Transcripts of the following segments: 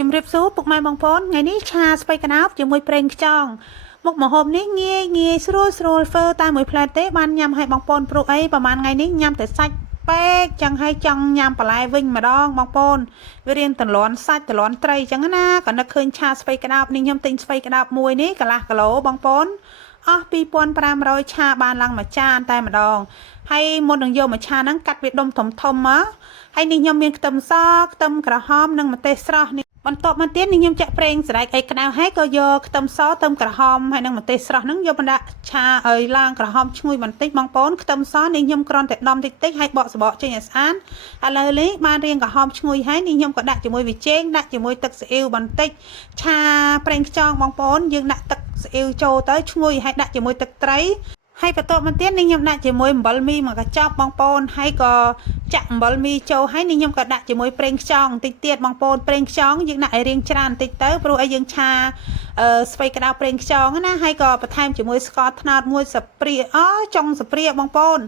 ជំរាបសួរពុកម៉ែបងប្អូនថ្ងៃនេះឆាស្ពៃក្តោបជាមួយប្រេងខ្យងមុខម្ហូបនេះងាយស្រួលធ្វើតែមួយផ្លែតទេបានញ៉ាំឲ្យបងប្អូនព្រោះអីប្រហែលថ្ងៃនេះញ៉ាំតែសាច់ពេកចឹងហើយចង់ញ៉ាំបន្លែវិញម្ដងបងប្អូនវារៀងតលន់សាច់តលន់ត្រីចឹងណាក៏នឹកឃើញឆាស្ពៃក្តោបនេះខ្ញុំទិញស្ពៃក្តោបមួយនេះកន្លះគីឡូបងប្អូនអស់2500ឆាបានឡើងមួយចានតែម្ដងហើយមុននឹងយកមួយឆាហ្នឹងកាត់វាដុំធំមកហើយនេះខ្ញុំមានខ្ទឹមសខ្ទឹមក្រហមនិងម្ទេសស្រស់នេះបន្ទាប់មកទៀតនេះខ្ញុំចាក់ប្រេងសណ្តែកអីក្តៅហើយក៏យកខ្ទឹមសខ្ទឹមក្រហមហើយនិងម្ទេសស្រស់ហ្នឹងយកមកដាក់ឆាឲ្យឡើងក្រហមឈ្ងុយបន្តិចបងប្អូនខ្ទឹមសនេះខ្ញុំគ្រាន់តែដំតិចហើយបកសបកចេញឲ្យស្អាតឥឡូវនេះបានរៀងក្រហមឈ្ងុយហើយនេះខ្ញុំក៏ដាក់ជាមួយវីចេងដាក់ជាមួយទឹកស៊ីអ៊ីវបន្តិចឆាប្រេងខ្យងបងប្អូនយើងដាក់ទឹកស៊ីអ៊ីវចូលទៅឈ្ងុយហើយដាក់ជាមួយទឹកត្រីហើយបន្ទាប់មកទៀតនេះខ្ញុំដាក់ជាមួយអំបិលមីមួយកញ្ចប់បងប្អូនហើយក៏ចាក់អំបិលមីចូលហើយនេះខ្ញុំក៏ដាក់ជាមួយប្រេងខ្យងបន្តិចទៀតបងប្អូនប្រេងខ្យងយើងដាក់ឲ្យរៀងច្រើនបន្តិចទៅព្រោះឲ្យយើងឆាស្ពៃក្តោបប្រេងខ្យងណាហើយក៏បន្ថែមជាមួយស្ករត្នោតមួយស្ព្រាចុងស្ព្រាបងប្អូន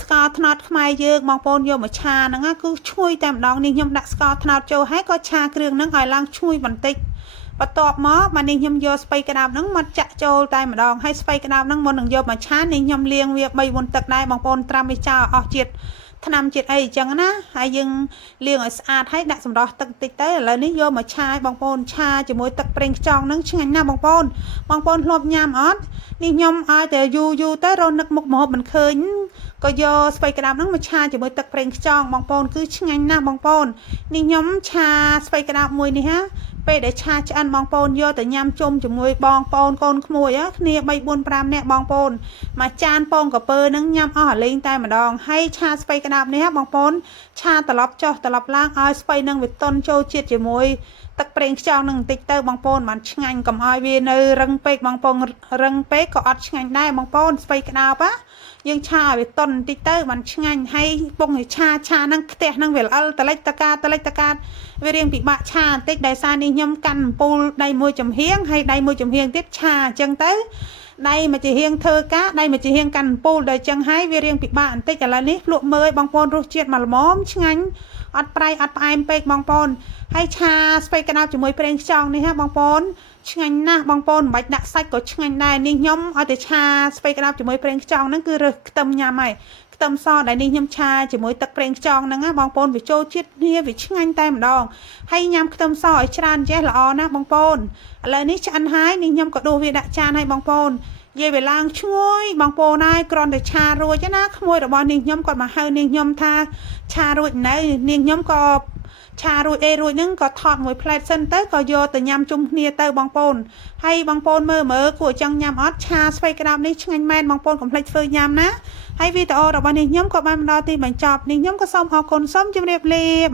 ស្ករត្នោតខ្មែរយើងបងប្អូនយកមកឆាហ្នឹងគឺឈ្ងុយតែម្ដងនេះខ្ញុំដាក់ស្ករត្នោតចូលហើយក៏ឆាគ្រឿងហ្នឹងឲ្យឡើងឈ្ងុយបន្តិចបន្ទាប់មកបាទនេះខ្ញុំយកស្ពៃក្តោបហ្នឹងមកចាក់ចូលតែម្ដងហើយស្ពៃក្តោបហ្នឹងមុននឹងយកមកឆានេះខ្ញុំលាងវា3 4ទឹកដែរបងប្អូនត្រាំវាចោលអស់ជាតិថ្នាំជាតិអីអញ្ចឹងណាហើយយើងលាងឲ្យស្អាតហើយដាក់សម្រស់ទឹកតិចទៅឥឡូវនេះយកមកឆាឲ្យបងប្អូនឆាជាមួយទឹកប្រេងខ្យងហ្នឹងឆ្ងាញ់ណាស់បងប្អូនធ្លាប់ញ៉ាំអត់នេះខ្ញុំឲ្យតែយូរទៅរនឹកមុខម្ហូបមិនឃើញក៏យកស្ពៃក្តោបហ្នឹងមកឆាជាមួយទឹកប្រេងខ្យងបងប្អូនគឺឆ្ងាញ់ណាស់បងប្អូននេះខ្ញុំឆាស្ពៃក្តោបមួយនេះហាពេលដែលឆាឆ្អិនបងប្អូនយកទៅញ៉ាំជុំជាមួយបងប្អូនកូនក្មួយគ្នា3 4 5នាក់បងប្អូនមួយចានពងក្រពើនឹងញ៉ាំអស់អាលេងតែម្ដងហើយឆាស្ពៃក្តោបនេះបងប្អូនឆាត្រឡប់ចុះត្រឡប់ឡើងឲ្យស្ពៃនឹងវាតុនចូលជាតិជាមួយទឹកប្រេងខ្យងនឹងបន្តិចទៅបងប្អូនបានឆ្ងាញ់កុំឲ្យវានៅរឹងពេកបងប្អូនរឹងពេកក៏អត់ឆ្ងាញ់ដែរបងប្អូនស្ពៃក្តោបយើងឆាឲ្យវាតុនបន្តិចទៅបានឆ្ងាញ់ហើយពងឆាហ្នឹងខ្ទះហ្នឹងវាល្អិលតលិចតកាវារៀងពិបាកឆាបន្តិចដោយសារនេះខ្ញុំកាន់អំពូលដៃមួយចំហៀងហើយដៃមួយចំហៀងទៀតឆាអញ្ចឹងទៅដៃមួយចំហៀងធ្វើការដៃមួយចំហៀងកាន់អំពូលដល់អញ្ចឹងហើយវារៀងពិបាកបន្តិចឥឡូវនេះភ្លក់មើលបងប្អូនរសជាតិមកល្មមឆ្ងាញ់អត់ប្រៃអត់ផ្អែមពេកបងប្អូនហើយឆាស្ពៃក្តោបជាមួយប្រេងខ្យងនេះបងប្អូនឆ្ងាញ់ណាស់បងប្អូនមិនបាច់ដាក់សាច់ក៏ឆ្ងាញ់ដែរនេះខ្ញុំឲ្យតែឆាស្ពៃក្តោបជាមួយប្រេងខ្យងហ្នឹងគឺរើសខ្ទឹមញ៉ាំហើយខ្ទឹមសដែលនេះខ្ញុំឆាជាមួយទឹកប្រេងខ្យងហ្នឹងបងប្អូនវាចូលជាតិគ្នាវាឆ្ងាញ់តែម្ដងហើយញ៉ាំខ្ទឹមសឲ្យច្រើនចេះល្អណាស់បងប្អូនឥឡូវនេះឆ្អិនហើយនេះខ្ញុំក៏ដួសវាដាក់ចានឲ្យបងប្អូននិយាយវាឡើងឈ្ងុយបងប្អូនហើយគ្រាន់តែឆារួចណាក្មួយរបស់នាងខ្ញុំគាត់មកហៅនាងខ្ញុំថាឆារួចនៅនាងខ្ញុំក៏ឆារួចហ្នឹងក៏ថតមួយផ្លែតសិនទៅក៏យកទៅញ៉ាំជុំគ្នាទៅបងប្អូនហើយបងប្អូនមើលគួរចង់ញ៉ាំអត់ឆាស្ពៃក្តោបនេះឆ្ងាញ់មែនបងប្អូនកុំភ្លេចធ្វើញ៉ាំណាហើយវីដេអូរបស់នាងខ្ញុំក៏បានមកដល់ទីបញ្ចប់នាងខ្ញុំក៏សូមអរគុណសូមជម្រាបលា